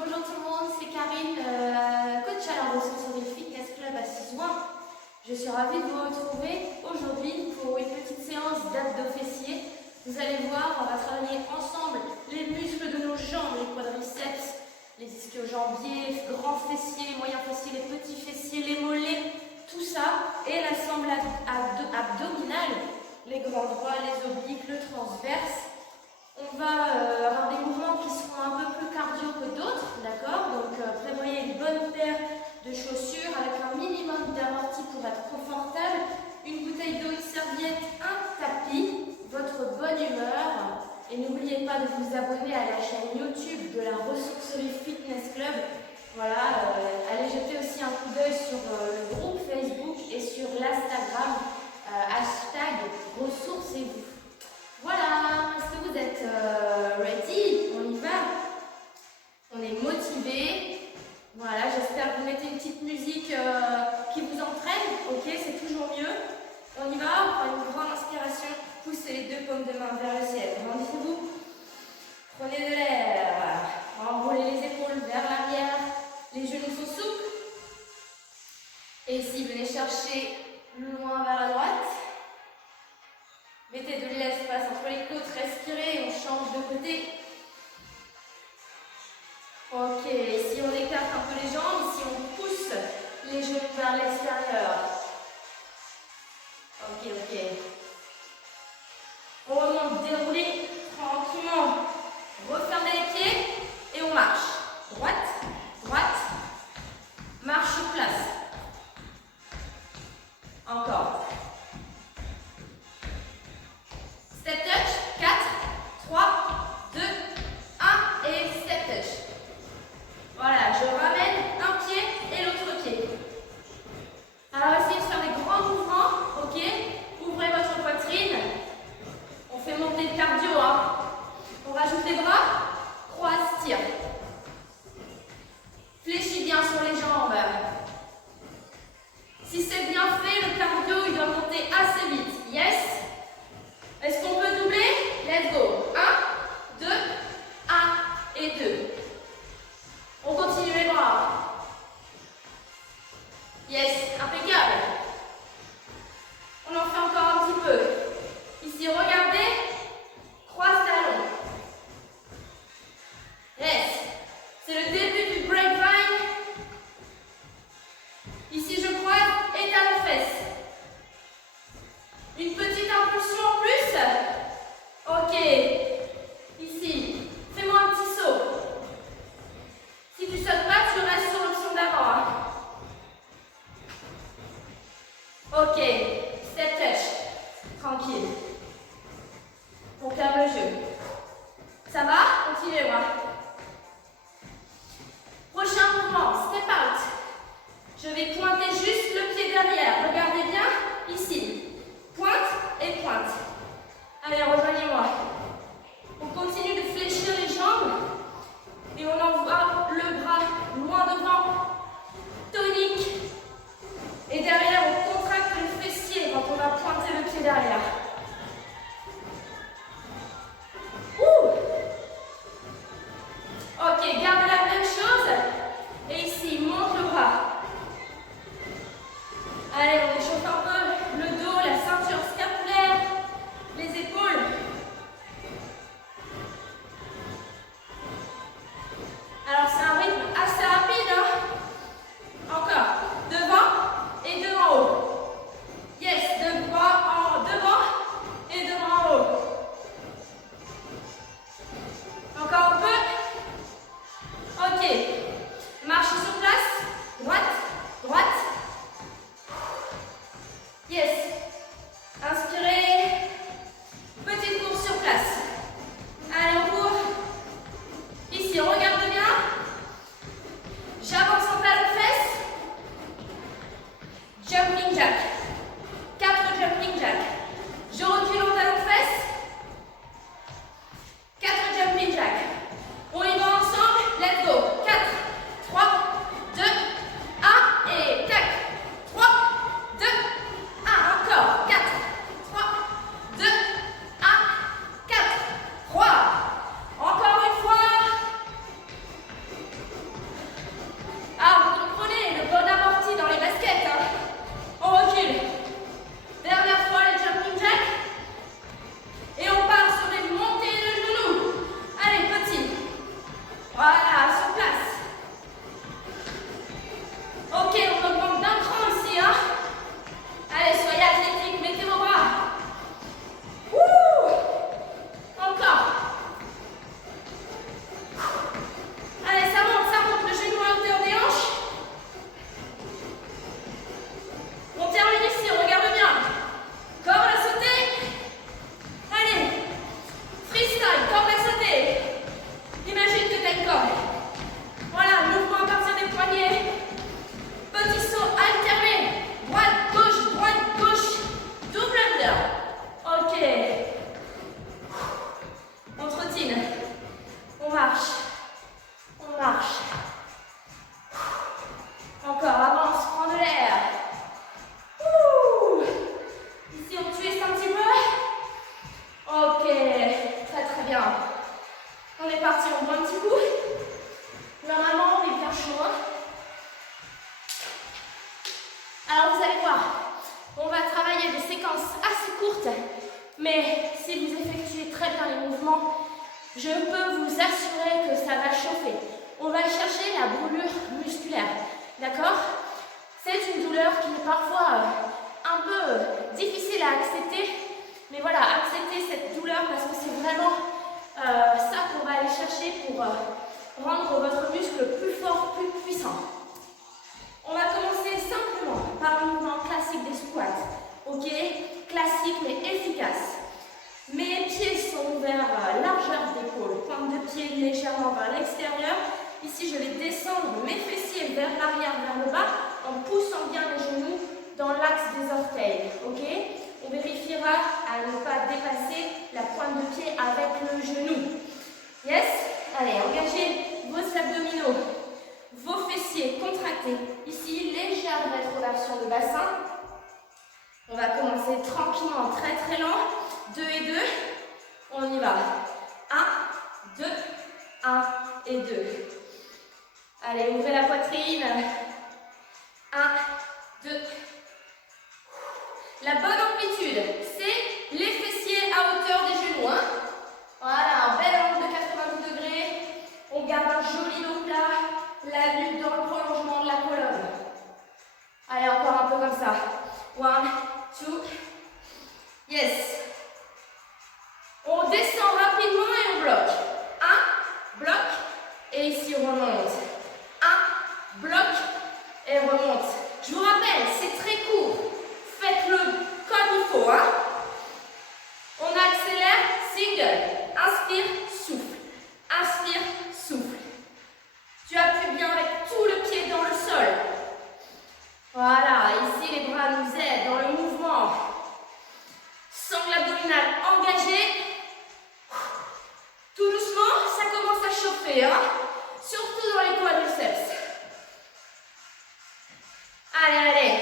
bonjour tout le monde, c'est Karine, coach à la ressource sur le Fitness Club à Cisoin. Je suis ravie de vous retrouver aujourd'hui pour une petite séance d'abdos fessiers. Vous allez voir, on va travailler ensemble les muscles de nos jambes, les quadriceps, les ischio-jambiers, grands fessiers, moyens fessiers, les petits fessiers, les mollets, tout ça, et l'ensemble abdominal, les grands droits, les obliques, le transverse. On va avoir des mouvements qui seront un peu plus cardio que d'autres, d'accord? Donc prévoyez une bonne paire de chaussures avec un minimum d'amorti pour être confortable, une bouteille d'eau, une serviette, un tapis, votre bonne humeur. Et n'oubliez pas de vous abonner à la chaîne YouTube de la Ressourcerie Fitness Club. Voilà, allez jeter aussi un coup d'œil sur le groupe Facebook et sur l'Instagram, hashtag ressourcez-vous. Voilà, est-ce que vous êtes ready? On y va? On est motivé. Voilà, j'espère que vous mettez une petite musique qui vous entraîne. Ok, c'est toujours mieux. On y va, on prend une grande inspiration. Poussez les deux paumes de main vers le ciel. Grandissez-vous. Prenez de l'air. Enroulez les épaules vers l'arrière. Les genoux sont souples. Et ici, venez chercher loin vers la droite. Mettez de l'espace entre les côtes, respirez, on change de côté. Ok, ici on écarte un peu les jambes, ici on pousse les genoux vers l'extérieur. Ok. On remonte, déroulez tranquillement. Refermez les pieds et on marche. Droite, marche sur place. Encore. Step touch, 4, 3, 2, 1 et step touch. Voilà, je ramène un pied et l'autre pied. Alors essayez de faire des grands mouvements, ok? Ouvrez On est parti, on boit un petit coup. Normalement, on est bien chaud. Alors, vous allez voir, on va travailler des séquences assez courtes, mais si vous effectuez très bien les mouvements, je peux vous assurer que ça va chauffer. On va chercher la brûlure musculaire, d'accord? C'est une douleur qui est parfois un peu difficile à accepter, mais voilà, acceptez cette douleur parce que c'est vraiment ça qu'on va aller chercher pour rendre votre muscle plus fort, plus puissant. On va commencer simplement par le mouvement classique des squats, ok? Classique mais efficace. Mes pieds sont ouverts à largeur d'épaule, pointe de pied légèrement vers l'extérieur. Ici, je vais descendre mes fessiers vers l'arrière, vers le bas, en poussant bien les genoux dans l'axe des orteils, ok? On vérifiera à ne pas dépasser la pointe de pied avec le genou. Yes? Allez, engagez vos abdominaux, vos fessiers contractés. Ici, légère rétroversion de bassin. On va commencer tranquillement, très très lent. 2 et 2. On y va. 1, 2, 1 et 2. Allez, ouvrez la poitrine. 1, 2. La bonne amplitude, c'est les fessiers à hauteur des genoux. Hein. Voilà, un bel angle de 90 degrés. On garde un joli dos plat. La nuque dans le prolongement de la colonne. Allez, encore un peu comme ça. 1, 2. Yes. On descend rapidement et on bloque. 1, bloc. Et ici, on remonte. 1, bloc. Et remonte. Je vous rappelle, c'est très court. Faites-le comme il faut. Hein. On accélère. Single. Inspire, souffle. Inspire, souffle. Tu appuies bien avec tout le pied dans le sol. Voilà, ici les bras nous aident dans le mouvement. Sangle abdominale engagée. Tout doucement, ça commence à chauffer, hein? Surtout dans les quadriceps. Allez, allez.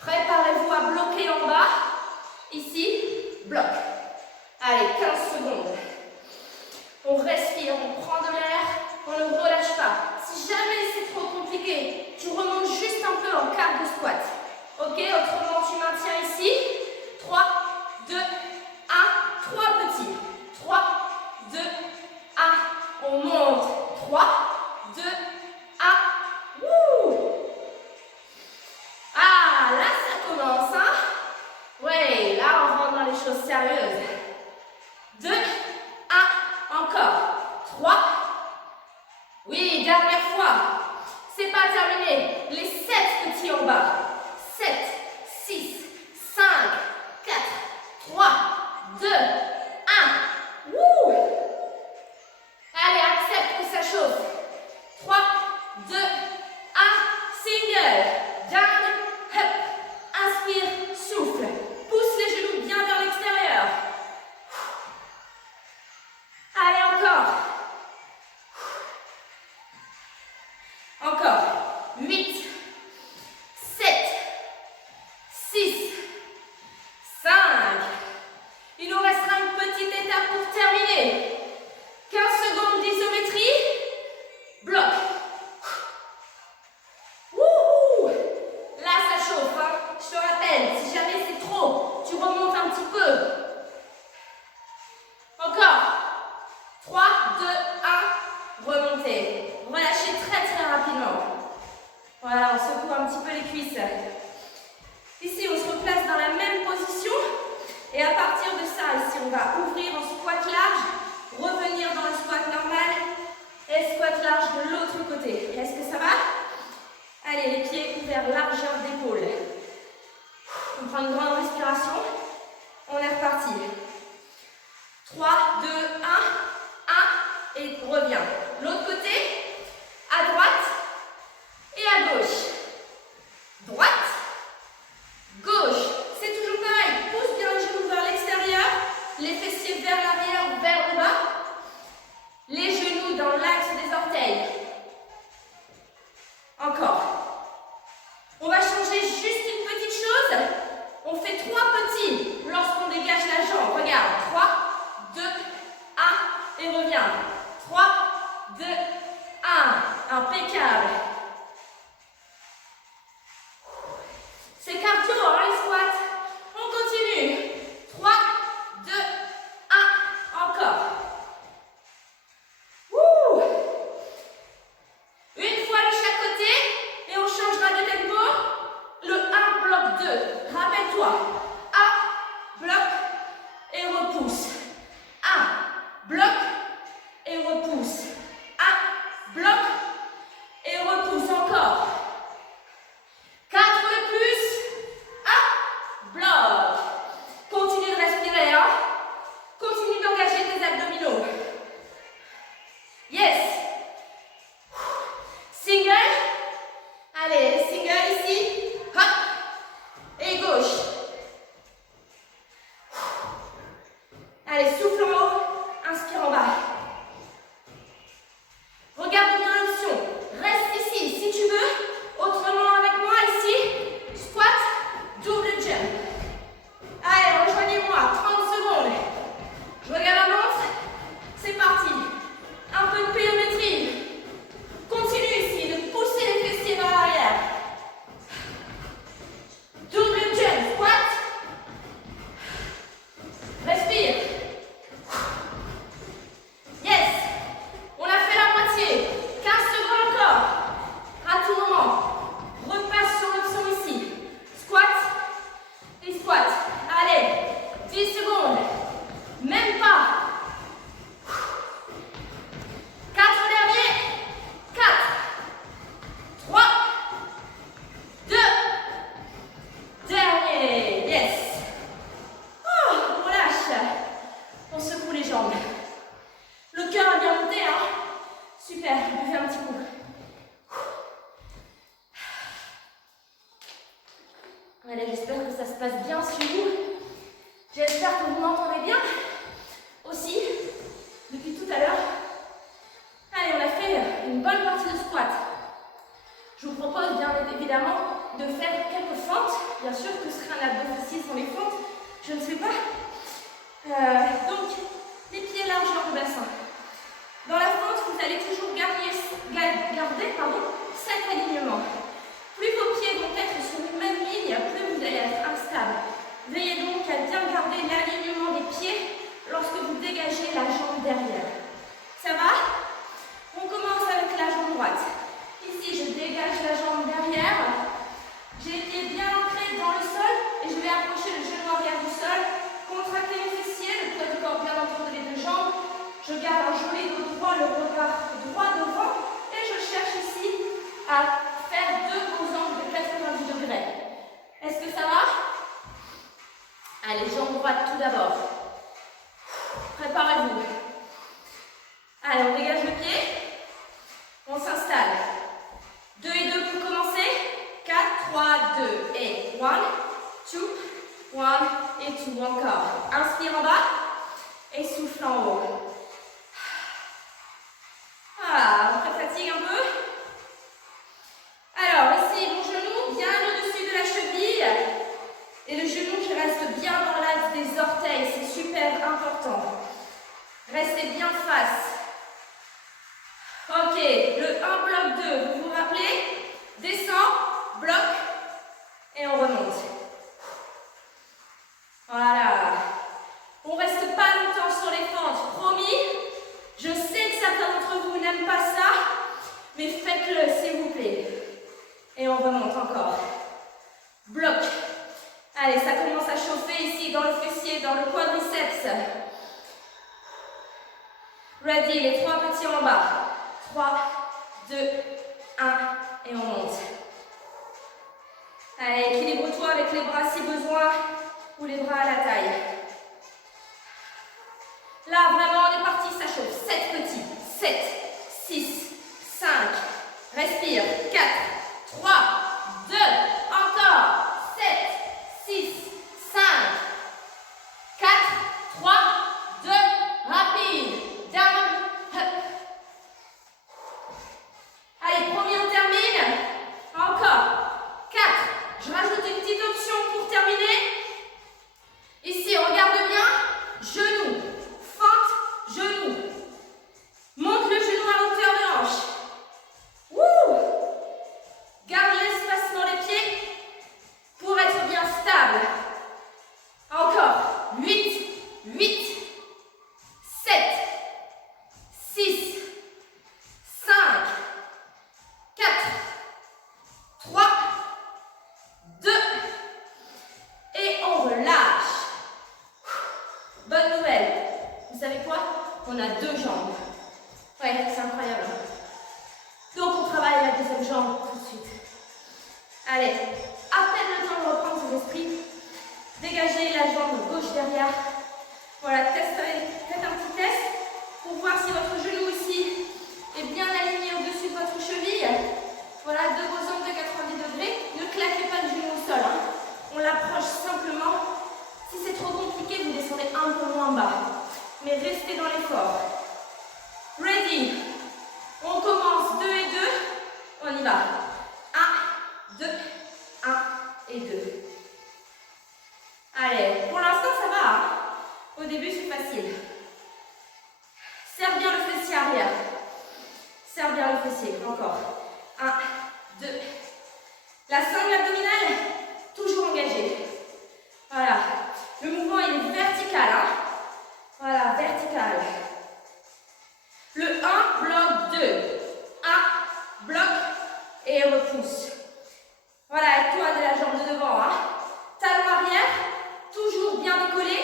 Préparez-vous à bloquer en bas. Ici, bloc. Allez, 15 secondes. On respire, on prend de l'air, on ne relâche pas. Si jamais c'est trop compliqué, tu remontes juste un peu en quart de squat. Ok, autrement tu maintiens ici. 3, 2, 1, 3 petits. 3, 2, 1, on monte. 3, 2, 1, wouh! Ah, là ça commence, hein? Ouais, là on rentre dans les choses sérieuses. 2, 1, encore. 3, oui, dernière fois. C'est pas terminé. Les 7 petits en bas. 7, 6, 5, 4, 3, 2, 1. Wouh! Allez, accepte que ça chauffe. 3, 2, 1. Single. Down, up. Inspire, souffle. Pousse les genoux bien vers l'extérieur. Allez, encore. Encore. 8, 7, 6, 5. Il nous restera une petite étape pour terminer. 15 secondes d'isométrie. Bloc. Wouhou! Là, ça chauffe. Hein. Je te rappelle, si jamais c'est trop, tu remontes un petit peu. Encore. 3, 2, 1. Remontez. Relâchez très très rapidement. Voilà, on secoue un petit peu les cuisses. Ici, on se replace dans la même position. Et à partir de ça, ici, on va ouvrir en squat large, revenir dans le squat normal et squat large de l'autre côté. Est-ce que ça va? Allez, les pieds ouverts, largeur d'épaule. On prend une grande respiration. On est reparti. 3, 2, 1, 1 et reviens. L'autre côté, à droite et à gauche. Droite, gauche. C'est toujours pareil. Pousse bien les genoux vers l'extérieur, les fessiers vers l'arrière, vers le bas. Les genoux dans l'axe des orteils. Encore. On va changer juste une petite chose. On fait 3 petits lorsqu'on dégage la jambe. Regarde. 3, 2, 1 et reviens. 3, 2, 1. Impeccable. C'est cardio, hein, les squats. On continue. 3, 2, 1. Encore. Ouh. Une fois de chaque côté et on changera de tempo. Le 1 bloc 2. Rappelle-toi. 1 bloc et repousse. 1 bloc et repousse. 1 bloc et repousse encore. 4 de plus. 1 bloc. Continue de respirer, hein. Continue d'engager tes abdominaux. Yes. Single. Allez, single ici. Hop. Et gauche. Allez, souffle en haut. Inspire en bas. Regarde bien l'option. Reste ici si tu veux. Autrement avec moi ici. Squat, double jump. Allez, rejoignez-moi. 30 secondes. Je regarde la montre. C'est parti. Un peu de pliométrie. Continue ici de pousser les fessiers vers l'arrière. Double jump, squat. Respire. Yes. On a fait la moitié. 15 secondes encore. À tout moment. Repasse sur l'option ici. Squat et squat. Allez. 10 secondes. Même pas. 4 derniers. 4. 3. 2. Dernier. Yes. Oh, on relâche. On secoue les jambes. Le cœur a bien monté, hein. Super, on peut faire un petit coup. Allez, j'espère que ça se passe bien chez vous. J'espère que vous m'entendez bien aussi depuis tout à l'heure. Allez, on a fait une bonne partie de squat. Je vous propose bien évidemment de faire quelques fentes. Bien sûr que ce serait un abdos fessier sans les fentes. Je ne sais pas. Donc, les pieds largeur du bassin. Dans la fente, vous allez toujours garder cet alignement. Plus vos pieds vont être sur une même ligne, plus vous allez être instable. Veillez donc à bien garder l'alignement des pieds lorsque vous dégagez la jambe derrière. Ça va? On commence avec la jambe droite. Ici, je dégage la jambe derrière. J'ai les pieds bien ancrés dans le sol et je vais approcher le genou arrière du sol. Contracter les fessiers, le poids du corps bien entre les deux jambes. Je garde un joli dos droit, le regard droit devant. Et je cherche ici à faire deux gros angles de 90 degrés. Est-ce que ça va? Allez, jambe droite tout d'abord. Préparez-vous. Allez, on dégage le pied. On s'installe. 2 et 2 pour commencer. 4, 3, 2 et 1, 2, 1 et 2 encore. Inspire en bas et souffle en haut. Ah, on fatigue un peu. Alors ici, mon genou bien au-dessus de la cheville. Et le genou qui reste bien dans l'axe des orteils, c'est super important. Restez bien face. Ok, le 1 bloc 2, vous vous rappelez? Descend, bloc et on remonte. Voilà. On ne reste pas longtemps sur les fentes, promis. Je sais que certains d'entre vous n'aiment pas ça, mais faites-le s'il vous plaît. Et on remonte encore. Bloc. Allez, ça commence à chauffer ici dans le fessier, dans le quadriceps. Ready, les 3 petits en bas. 3, 2, 1 et on monte. Allez, équilibre-toi avec les bras si besoin ou les bras à la taille. Là, vraiment, on est parti, ça chauffe. 7 petits. 7, 6, 5. Respire. 4, 3, 2. Encore. 7, 6, 5. 4, 3, 2. Rapide. Down. Up. Allez, premier, on termine. Encore. 4. Je rajoute une petite option pour terminer. Ici, regarde bien. Genou. Fente, genou. Allez, à peine le temps de reprendre ses esprits. Dégagez la jambe gauche derrière. Voilà, faites un petit test pour voir si votre genou ici est bien aligné au-dessus de votre cheville. Voilà, de vos angles de 90 degrés. Ne claquez pas le genou au sol. Hein. On l'approche simplement. Si c'est trop compliqué, vous descendez un peu moins bas. Mais restez dans l'effort. Ready. On commence 2 et 2. On y va. 1, 2, 1 et 2. Allez, pour l'instant ça va. Hein. Au début c'est facile. Serre bien le fessier arrière. Serre bien le fessier. Encore. 1, 2. La sangle abdominale, toujours engagée. Voilà. Le mouvement il est vertical. Hein. Voilà, vertical. Le 1, bloc 2. 1, bloc et repousse. Voilà, et toi de la jambe de devant. Hein. Talon arrière, toujours bien décollé.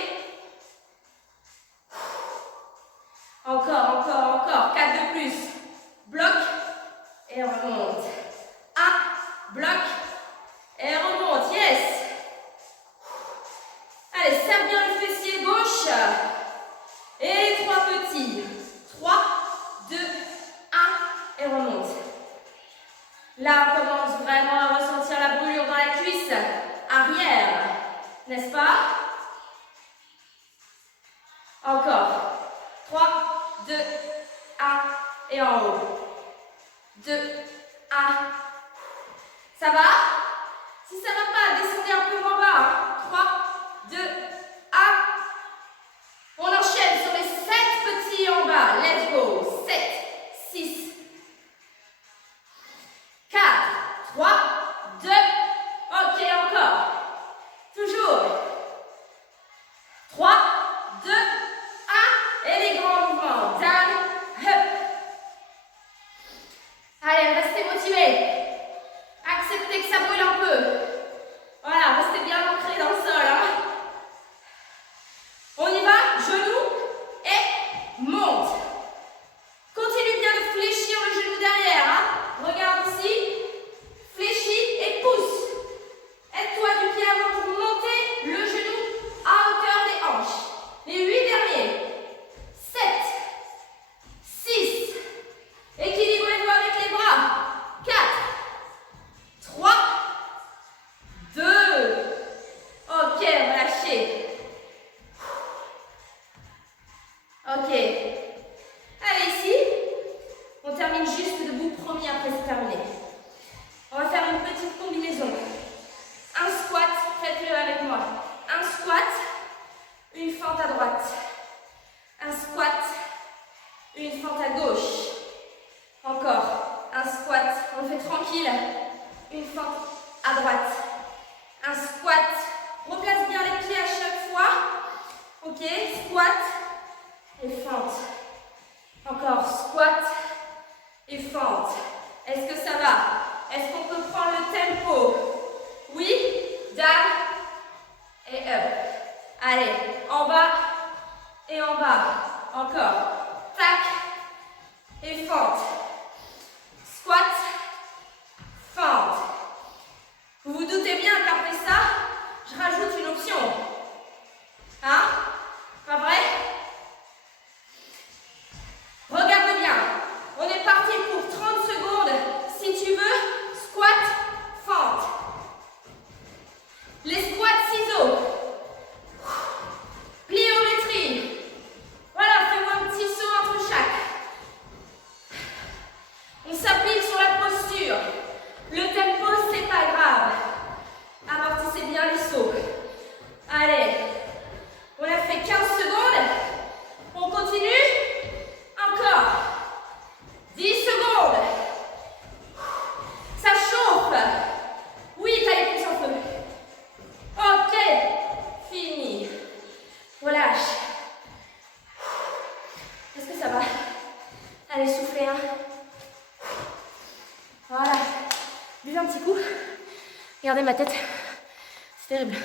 Encore, encore, encore. 4 de plus. Bloc et remonte. 1, bloc et remonte. Yes. Allez, serre bien le fessier gauche. Et les 3 petits. 3, 2, 1 et remonte. Là, on commence vraiment à ressentir la brûlure dans la cuisse arrière. N'est-ce pas? Encore. 3, 2, 1 et en haut. 2, 1. Ça va? Si ça ne va pas, descendez un peu moins bas. 3, 2, 1. On enchaîne sur les 7 petits en bas. Let's go. 7, 6, 4, 3, 2. Ok, encore. Toujours. 3, 2, 1. Et les grands mouvements. Down, up. Allez, restez motivés. Acceptez que ça brûle un peu. Voilà, restez bien ancrés dans le sol. Hein. On y va, genou et monte. Continue bien de fléchir le genou derrière. Hein. Regarde ici. Fléchis et pousse. Aide-toi du pied avant pour monter le genou à hauteur des hanches. Les 8 derniers. 7, 6. Équilibrez-vous avec les bras. 4, 3, 2. Ok, relâchez. Ok. Allez, ici, on termine juste debout, promis, après c'est terminé. On va faire une petite combinaison. Un squat, faites-le avec moi. Un squat, une fente à droite. Un squat, une fente à gauche. Encore. Un squat, on le fait tranquille. Une fente à droite. Un squat, replace bien les pieds à chaque fois. Ok, squat et fente. Encore, squat et fente. Est-ce que ça va? Est-ce qu'on peut prendre le tempo? Oui, down et up. Allez, en bas et en bas. Encore. Tac et fente. Squat, fente. Vous vous doutez bien qu'après ça, je rajoute une option. Hein? Pas vrai? Regarde bien. On est parti pour 30 secondes. Si tu veux, squat, fente. Les squats ciseaux. Pliométrie. Voilà, fais-moi un petit saut entre chaque. On s'applique sur la posture. Le tempo, c'est pas grave. Amortissez bien les sauts. Allez. On a fait 15 secondes. On continue. Encore. 10 secondes. Ça chauffe. Oui, t'as les pouces en feu. Ok. Fini. Relâche. Est-ce que ça va? Allez, soufflez. Hein. Voilà. Buvez un petit coup. Regardez ma tête. C'est terrible.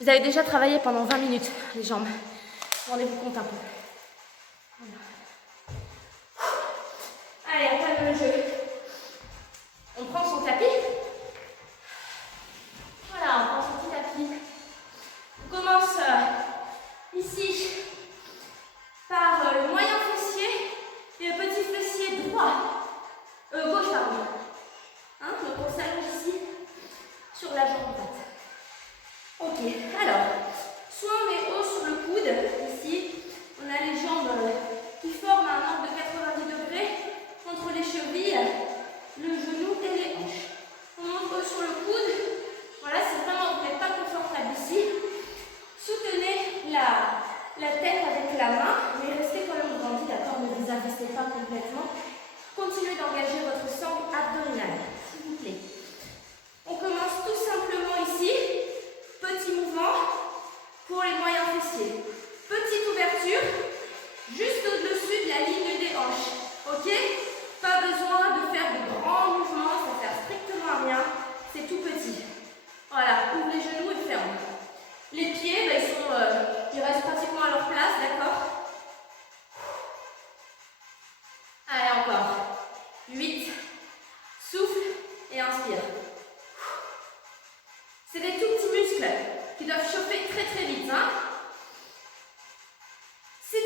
Vous avez déjà travaillé pendant 20 minutes, les jambes. Rendez-vous compte un peu. Voilà. Allez, on calme le jeu.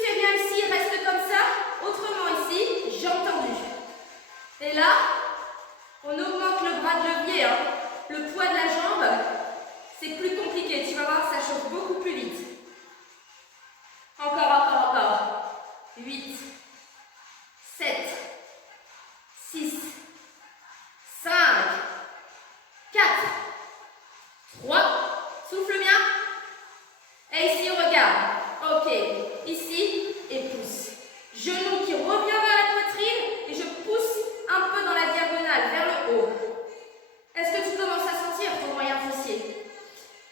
fais bien ici, reste comme ça. Autrement ici, jambes tendues. Et là, on augmente le bras de levier. Hein. Le poids de la jambe, c'est plus compliqué. Tu vas voir, ça chauffe beaucoup plus vite. Encore. 8, 7, 6, 5, 4, 3, souffle bien. Et ici, regarde. Ok, ici, et pousse. Genou qui revient vers la poitrine et je pousse un peu dans la diagonale, vers le haut. Est-ce que tu commences à sentir ton moyen fessier?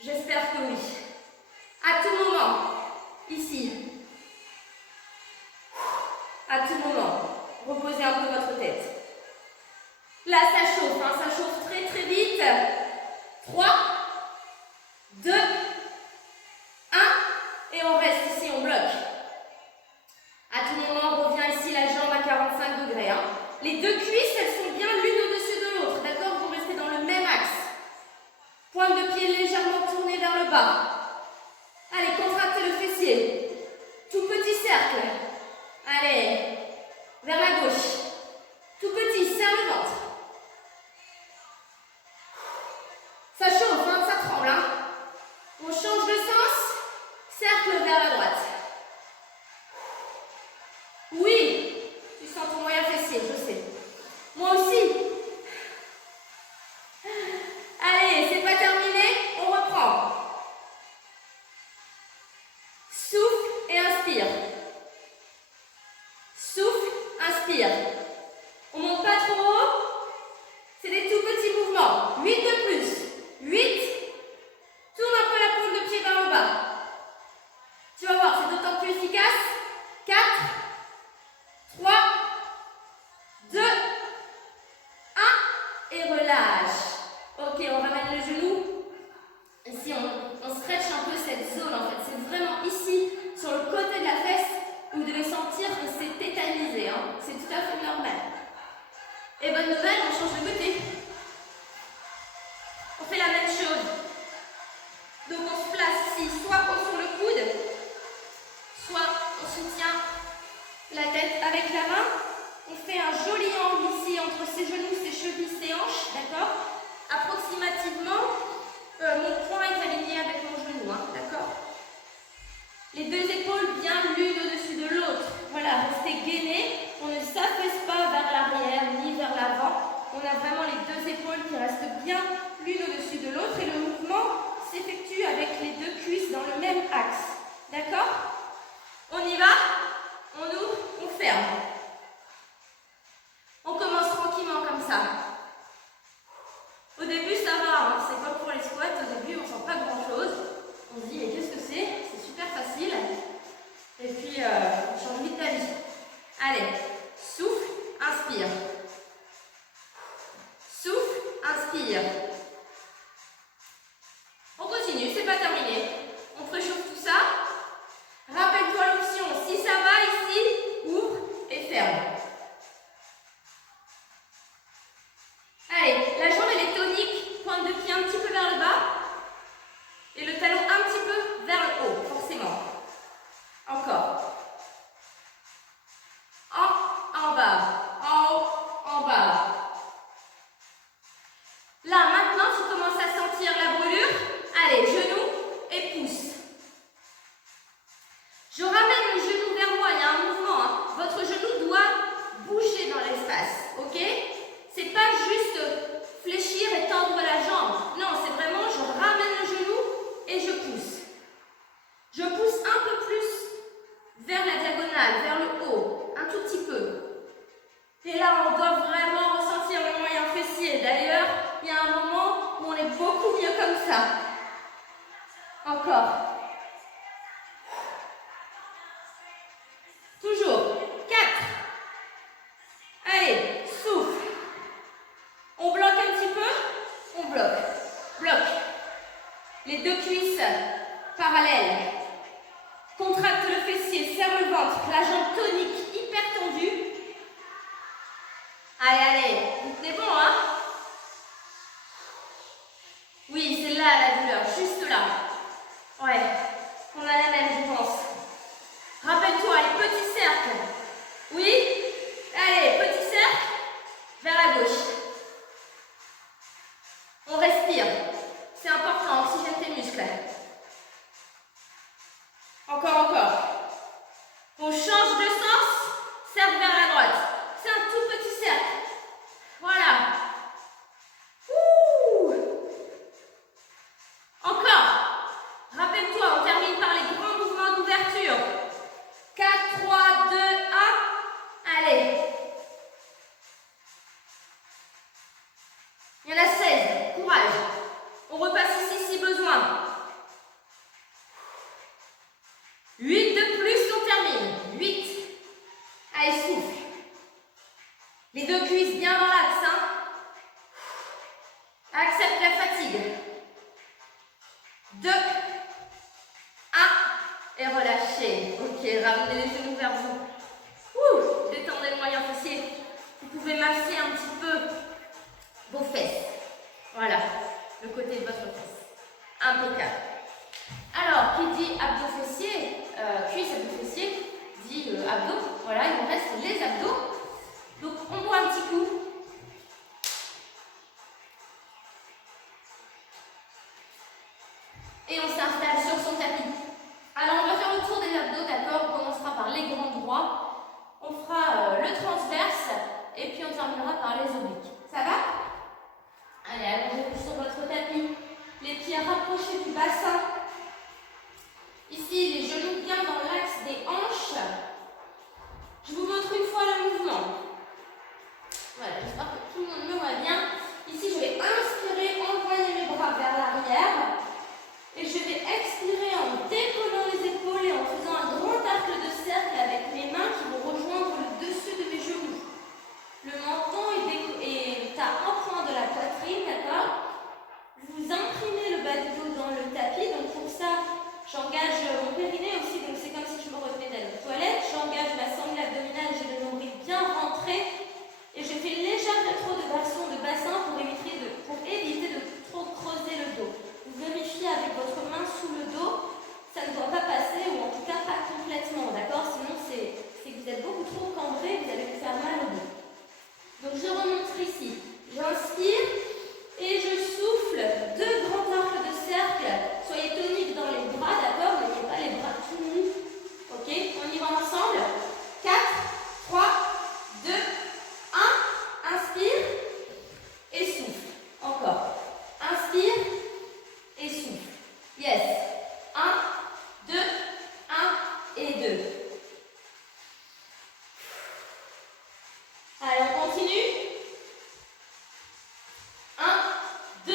J'espère que oui. À tout moment, ici. À tout moment, reposez un peu votre tête. Là, ça chauffe, hein, ça chauffe très vite. 3, 2, 1. Et on reste ici, on bloque. À tout moment, on revient ici, la jambe à 45 degrés. Hein. Les deux cuisses, elles sont bien l'une au-dessus de l'autre. D'accord? Vous restez dans le même axe. Pointe de pied légèrement tournée vers le bas. Allez, contractez le fessier. Tout petit cercle. Allez, vers la gauche. Tout petit, serre le ventre. Ça chauffe, hein, ça tremble. Hein. On change de sens. Cercle vers la droite. Oui, tu sens ton moyen fessier, je sais. Moi aussi. Allez, c'est pas terminé, on reprend. Souffle et inspire. Souffle, inspire. On monte pas trop haut. C'est des tout petits mouvements. 8 de plus. 8. Tourne un peu la paume de pied vers le bas. Tu vas voir, c'est d'autant plus efficace. 4, 3, 2, 1. Et relâche. Ok, on ramène le genou. Ici, on stretch un peu cette zone en fait. C'est vraiment ici, sur le côté de la fesse, où vous devez sentir que c'est tétanisé. Hein. C'est tout à fait normal. Et bonne nouvelle, on change de côté. On fait la même chose. Donc on se place ici, soit sur le coude, soit on soutient la tête avec la main. On fait un joli angle ici entre ses genoux, ses chevilles, ses hanches, d'accord? Approximativement, mon poing est aligné avec mon genou, hein, d'accord? Les deux épaules bien l'une au-dessus de l'autre. Voilà, restez gainés. On ne s'affaisse pas vers l'arrière ni vers l'avant. On a vraiment les deux épaules qui restent bien l'une au-dessus de l'autre et le mouvement s'effectue avec les deux cuisses dans le même axe. D'accord? On y va? On ouvre, on ferme. On commence tranquillement comme ça. Au début, ça va, hein. C'est comme pour les squats. Au début, on ne sent pas grand-chose. On se dit, mais qu'est-ce que c'est? C'est super facile. Et puis, on change vite d'avis. Allez, souffle, inspire. Souffle, inspire. On continue, c'est pas terminé. On préchauffe tout ça. Rappelle-toi l'option. Si ça va ici, ouvre et ferme. Allez, la jambe elle est tonique, pointe de pied un petit peu vers le bas et le talon un petit peu vers le haut, forcément. Encore. En bas, en haut, en bas. Là, maintenant, tu commences à sentir la brûlure. Allez, genou et pouce. Je ramène le genou vers moi, il y a un mouvement. Hein. Votre genou doit bouger dans l'espace, ok? C'est pas juste fléchir et tendre la jambe. Non, c'est vraiment, je ramène le genou et je pousse. Je pousse un peu plus vers la diagonale, vers le haut, un tout petit peu. Et là, on doit vraiment ressentir le moyen fessier. D'ailleurs, il y a un moment où on est beaucoup mieux comme ça. Encore. Toujours. 4. Allez, souffle. On bloque un petit peu. On bloque. Bloque. Les deux cuisses parallèles. Contracte le fessier, serre le ventre. La jambe tonique, hyper tendue. Allez, vous tenez bon, hein? Oui, c'est là la douleur, juste là. Ouais, on a la même, je pense. Rappelle-toi, Les deux cuisses bien dans l'axe. Hein. Accepte la fatigue. 2, 1. Et relâchez. Ok, ramenez les genoux vers vous. Ouh, détendez le moyen fessier. Vous pouvez masser un petit peu vos fesses. Voilà, le côté de votre fesse. Impeccable. Alors, qui dit abdos fessiers, cuisse abdos fessiers, dit abdos. Voilà, il nous reste les abdos. Donc, on boit un petit coup. Et on s'installe sur son tapis. Alors, on va faire le tour des abdos, d'accord? On commencera par les grands droits. On fera le transverse et puis on terminera par les obliques. Ça va? Allez, allongez-vous sur votre tapis. Les pieds rapprochés du bassin. Ici, les genoux bien dans l'axe des hanches. Je vous montre une fois le mouvement. Voilà, j'espère que tout le monde me voit bien. Ici, je vais inspirer, envoyer mes bras vers l'arrière. Et je vais expirer en décollant les épaules et en faisant un grand arc de cercle avec mes mains qui vont rejoindre le dessus de mes genoux. Le menton est à un point de la poitrine, d'accord? Vous imprimez le bas du dos dans le tapis. Donc pour ça, j'engage mon périnée aussi. Donc c'est comme si je me retenais d'aller aux toilettes. J'engage ma sangle abdominale, j'ai le nombril bien rentré. Et je fais une légère rétroversion de bassin pour éviter de trop creuser le dos. Vous vérifiez avec votre main sous le dos, ça ne doit pas passer ou en tout cas pas complètement, d'accord? Sinon c'est que vous êtes beaucoup trop cambré, vous allez vous faire mal au dos. Donc je remonte ici, j'inspire et je souffle 2 grands arcs de cercle. Soyez toniques dans les bras, d'accord? N'ayez pas les bras tout nus. Ok, on y va ensemble. 4, 3, 2, 1. Inspire et souffle. Encore. Inspire et souffle. Yes. 1, 2, 1 et 2. Allez, on continue. 1, 2.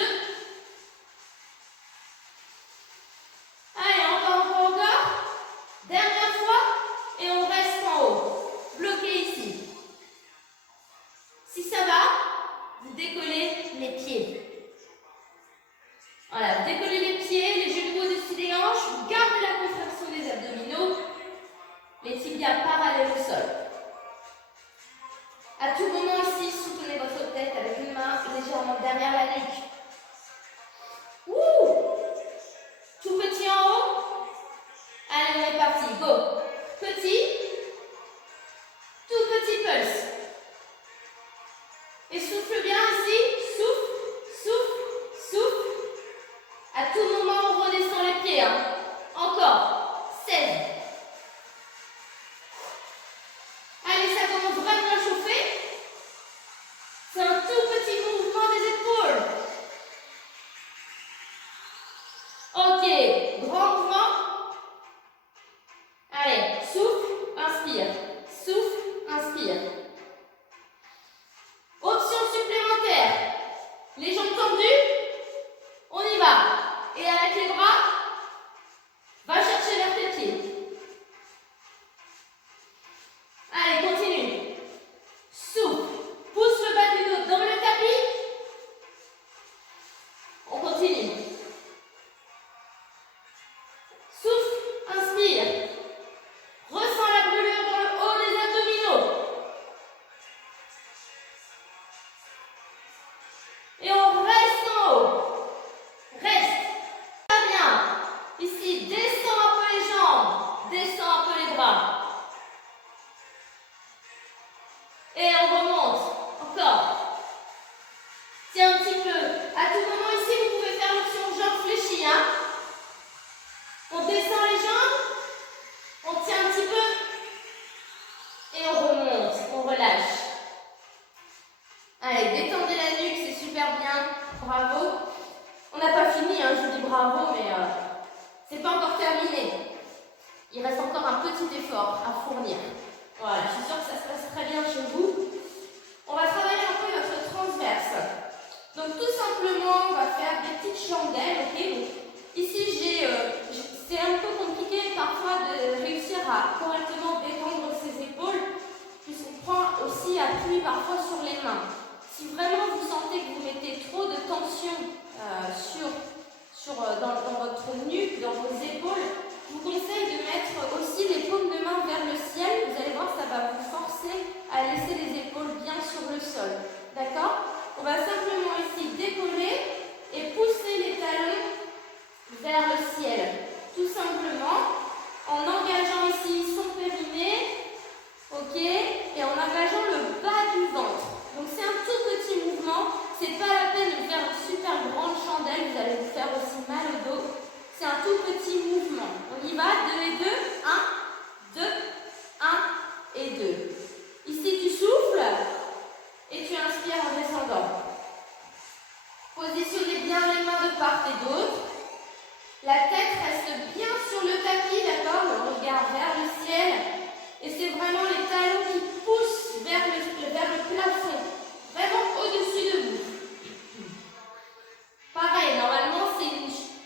Allez, encore. Dernière fois et on reste en haut. Bloqué ici. Si ça va, vous décollez les pieds. Voilà, vous décollez les pieds, les genoux au-dessus des hanches, vous gardez la contraction des abdominaux, les tibias parallèles au sol. À tout moment ici, soutenez votre tête avec une main légèrement derrière la nuque. Ouh! Tout petit en haut. Allez, on est parti, go! Petit, tout petit pulse. Et souffle bien ici, souffle, souffle, souffle. À tout moment, on redescend les pieds. Hein. Encore. 16. Allez, ça commence vraiment à chauffer. C'est un tout petit mouvement des épaules. Ok. Grand mouvement. Allez, souffle, inspire. Souffle, inspire. Option supplémentaire. Les jambes tendues. On y va. Et avec les bras, va chercher vers tes pieds. Allez, continue. parfois sur les mains. Si vraiment vous sentez que vous mettez trop de tension dans votre nuque, dans vos épaules, je vous conseille de mettre aussi les paumes de main vers le ciel. Vous allez voir, ça va vous forcer à laisser les épaules bien sur le sol. D'accord? On va simplement ici décoller et pousser les talons vers le ciel. Tout simplement, en engageant ici son périnée, ok, et en engageant le bas du ventre. Donc c'est un tout petit mouvement, c'est pas la peine de faire une super grande chandelle, vous allez vous faire aussi mal au dos. C'est un tout petit mouvement. On y va, 2 et 2, 1, 2, 1 et 2. Ici tu souffles et tu inspires en descendant. Positionnez bien les mains de part et d'autre. La tête reste bien sur le tapis, d'accord? Le regard vers le ciel. Et c'est vraiment les talons qui poussent vers le plafond, vraiment au-dessus de vous. Pareil, normalement,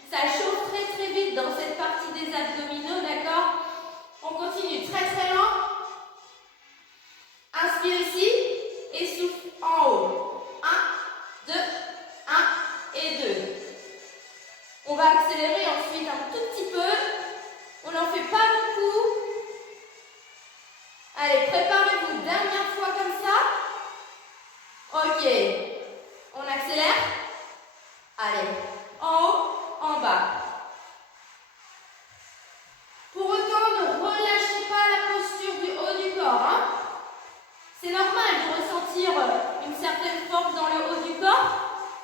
ça chauffe très très vite dans cette partie des abdominaux, d'accord? On continue très très lent. Inspire ici et souffle en haut. 1, 2, 1 et 2. On va accélérer ensuite un tout petit peu. On n'en fait pas beaucoup. Allez, préparez-vous. Dernière fois comme ça. Ok. On accélère. Allez. En haut, en bas. Pour autant, ne relâchez pas la posture du haut du corps. Hein. C'est normal de ressentir une certaine force dans le haut du corps.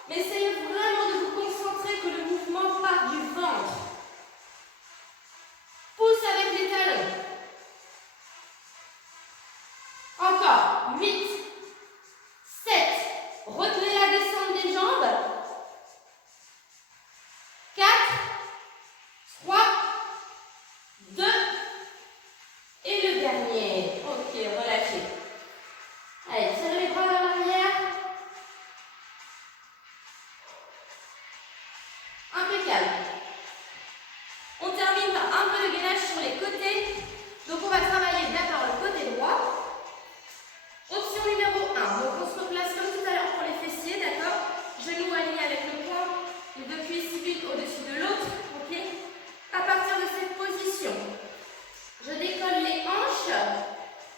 Mais essayez vraiment de vous concentrer que le mouvement part du ventre. Pousse avec les talons. Encore. 8, 7. Retenez la descente des jambes. 4, 3, 2. Et le dernier. Ok, relâchez. Allez, tirez les bras vers l'arrière. Impeccable. On termine par un peu de gainage sur les côtés. Donc on va travailler d'abord le côté droit. Option numéro 1. Donc on se replace comme tout à l'heure pour les fessiers, d'accord? Genoux alignés avec le poing, les deux cuisses l'une au-dessus de l'autre, ok? À partir de cette position, je décolle les hanches.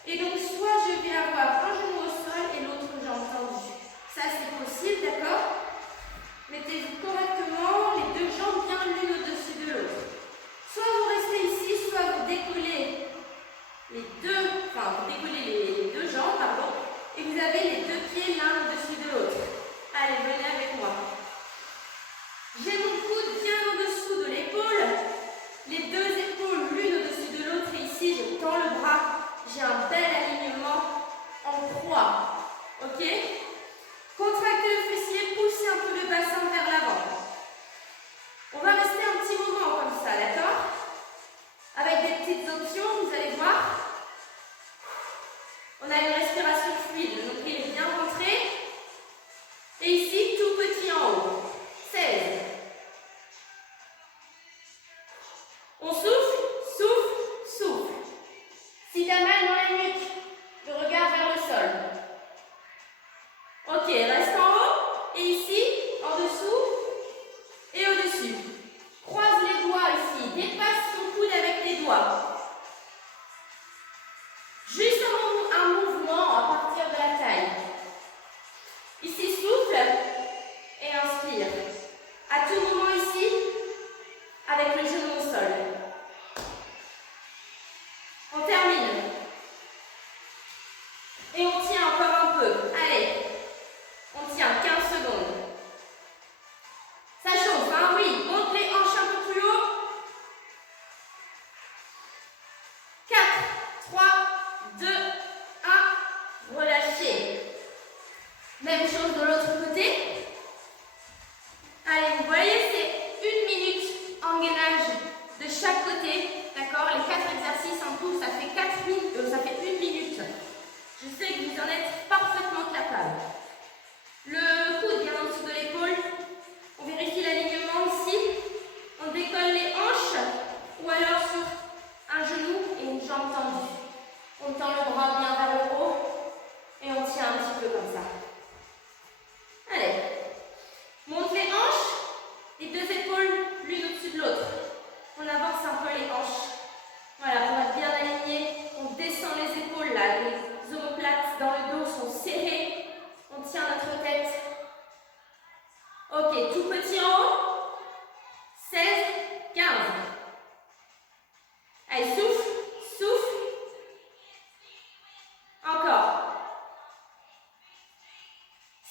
Et donc soit je vais avoir un genou au sol et l'autre jambe tendue. Ça c'est possible, d'accord? Mettez-vous correctement les deux jambes bien l'une au-dessus de l'autre. Soit vous restez ici, soit vous décollez les deux jambes, pardon, et vous avez les deux pieds l'un au-dessus de l'autre. Allez, venez avec moi. J'ai mon coude bien au-dessous de l'épaule, les deux épaules l'une au-dessus de l'autre, et ici je tends le bras, j'ai un bel alignement en croix. Ok? Contractez le fessier, poussez un peu le bassin vers l'avant. On va rester un petit moment comme ça, d'accord? Avec des petites options, vous allez voir. On a une respiration fluide, le nombril est bien rentré. Et ici, tout petit en haut. 16. On souffle, souffle, souffle. Si tu as mal dans la nuque, le regard vers le sol. Ok, reste en haut. Et ici, en dessous et au-dessus. Croise les doigts ici. Dépasse ton coude avec tes doigts. Juste un mouvement là, les omoplates dans le dos sont serrées. On tient notre tête. Ok, tout petit en haut. 16, 15. Allez, souffle, souffle. Encore.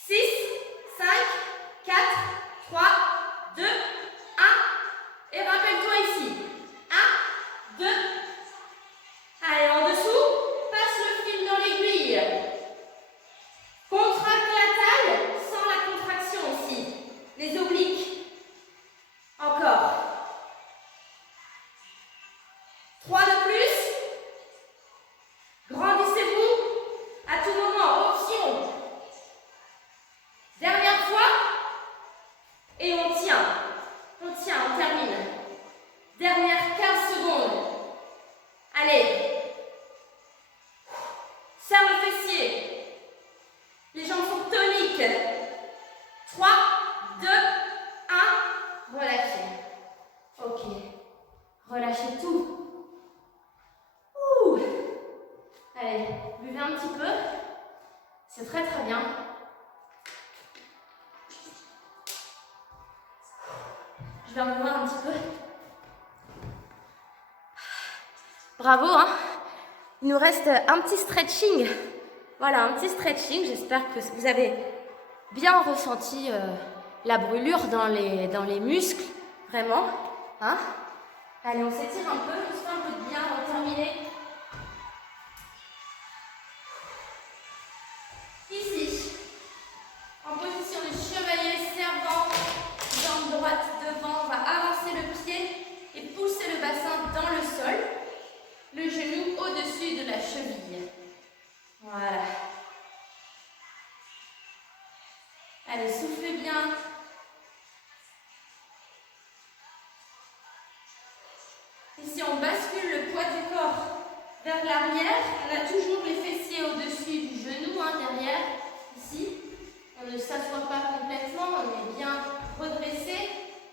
6, 5, 4, 3, 2, 1. Et rappelle-toi ici. 1, 2. Allez, en dessous, passe le fil dans l'aiguille. Contracte la taille sans la contraction ici. Les obliques. Encore. 3 de plus. Grandissez-vous à tout moment. Option. Dernière fois. Et on tient. On tient, on termine. Dernière 15 secondes. Allez. Serre le fessier. Les jambes sont toniques. 3, 2, 1. Relâchez. Ok. Relâchez tout. Ouh. Allez, buvez un petit peu. C'est très très bien. Je vais revoir un petit peu. Bravo, hein. Il nous reste un petit stretching. Voilà, un petit stretching. J'espère que vous avez bien ressenti la brûlure dans les muscles. Vraiment. Hein. Allez, on s'étire un peu. On se fait un peu de bien. On va terminer. Ici, en position de chevalier servant, jambe droite devant, on va avancer le pied et pousser le bassin dans le sol, le genou au-dessus de la cheville. Voilà. Allez, soufflez bien. Ici, on bascule le poids du corps vers l'arrière. On a toujours les fessiers au-dessus du genou, hein, derrière. Ici, on ne s'assoit pas complètement, on est bien redressé.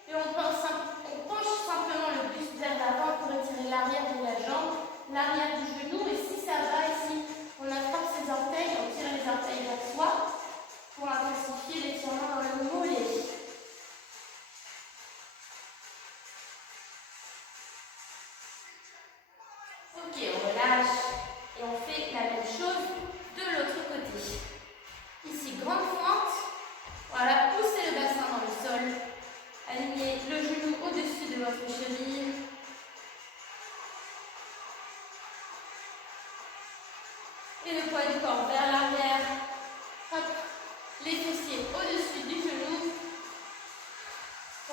Et on penche simplement le buste vers l'avant pour étirer l'arrière de la jambe, l'arrière du genou. Et si ça va, ici, on attrape ses orteils, on tire les orteils vers soi pour intensifier l'étirement dans le mollet. Ok, on relâche et on fait la même chose de l'autre côté. Ici, grande fente. Voilà, poussez le bassin dans le sol. Alignez le genou au-dessus de votre cheville. Et le poids du corps vers l'arrière. Hop, les fessiers au-dessus du genou.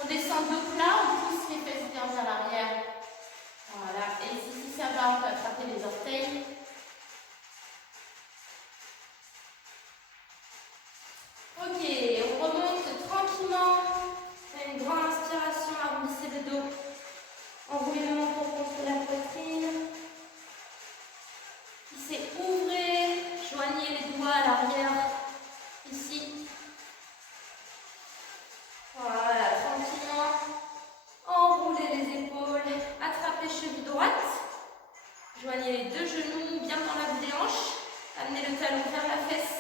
On descend dos plat, on pousse les fesses bien vers l'arrière. Voilà, et ici, si ça va, on peut attraper les orteils. Ok, on remonte tranquillement. Faites une grande inspiration, arrondissez le dos. Enroulez le menton contre la poitrine. Ici, ouvrez, joignez les doigts à l'arrière. Ici. Voilà, tranquillement. Enroulez les épaules. Attrapez cheville droite. Joignez les deux genoux bien dans la déhanche. Amenez le talon vers la fesse.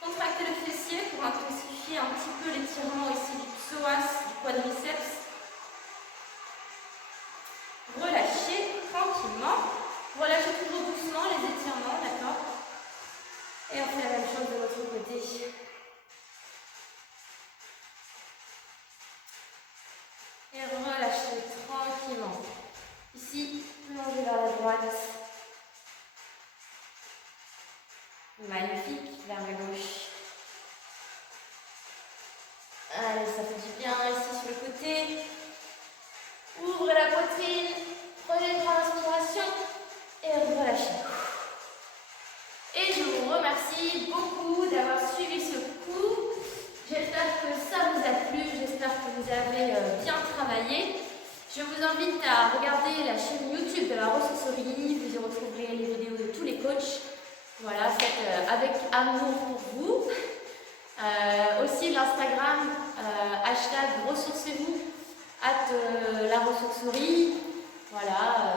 Contractez le fessier pour intensifier un petit peu l'étirement ici du psoas, du quadriceps. Relâchez tranquillement. Relâchez toujours doucement les étirements, d'accord? Et on fait la même chose de l'autre côté. Et relâchez tranquillement. Ici, plongez vers la droite. Magnifique, vers la gauche. Allez, ça fait du bien ici sur le côté. Ouvrez la poitrine, prenez une grande inspiration et relâchez. Et je vous remercie beaucoup d'avoir suivi ce cours. J'espère que ça vous a plu, j'espère que vous avez bien travaillé. Je vous invite à regarder la chaîne YouTube de la ressourcerie, vous y retrouverez les vidéos de tous les coachs. Voilà, faites avec amour pour vous. Aussi l'Instagram, hashtag ressourcez-vous, @ la ressourcerie. Voilà,